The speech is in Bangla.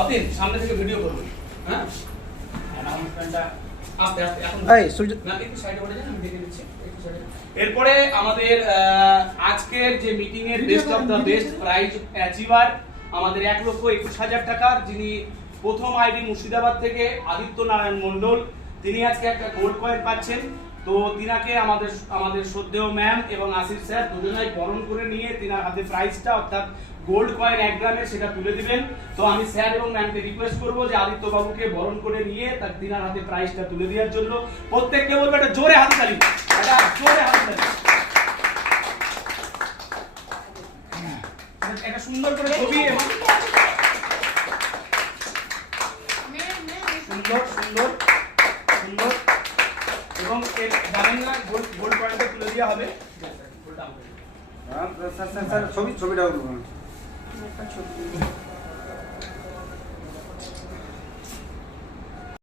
অতীন সামনে থেকে ভিডিও করবে। হ্যাঁ অ্যানাউন্সমেন্টটা আস্তে আস্তে এখন না একটু সাইডে ওঠে যান, আমি দেখে দিচ্ছি একটু সাইডে। এরপরে আমাদের আজকের যে মিটিং এর best of the best prize achiever আমাদের 1,21,000 টাকার, যিনি প্রথম আইডি মুর্শিদাবাদ থেকে আদিত্য নারায়ণ মণ্ডল, তিনি আজকে একটা গোল্ড কয়েন পাচ্ছেন। তো তিনাকে আমাদের শ্রদ্ধেয় ম্যাম এবং আসিফ স্যার দুজনেই বরণ করে নিয়ে তিনার হাতে প্রাইজটা অর্থাৎ গোল্ড কয়েন 1 গ্রামের সেটা তুলে দিবেন। তো আমি স্যার এবং ম্যামকে রিকোয়েস্ট করবো যে আদিত্য বাবুকে বরণ করে নিয়ে তার তিনার হাতে প্রাইজটা তুলে দেওয়ার জন্য প্রত্যেককে বলবো একটা জোরে হাততালি, একটা জোরে হাততালি। একটা সুন্দর করে ছবি এবং সুন্দর সুন্দর সুন্দর এবং এর জানেন না গোল্ড কয়েনটা তুলে দেওয়া হবে। স্যার ছবিটাও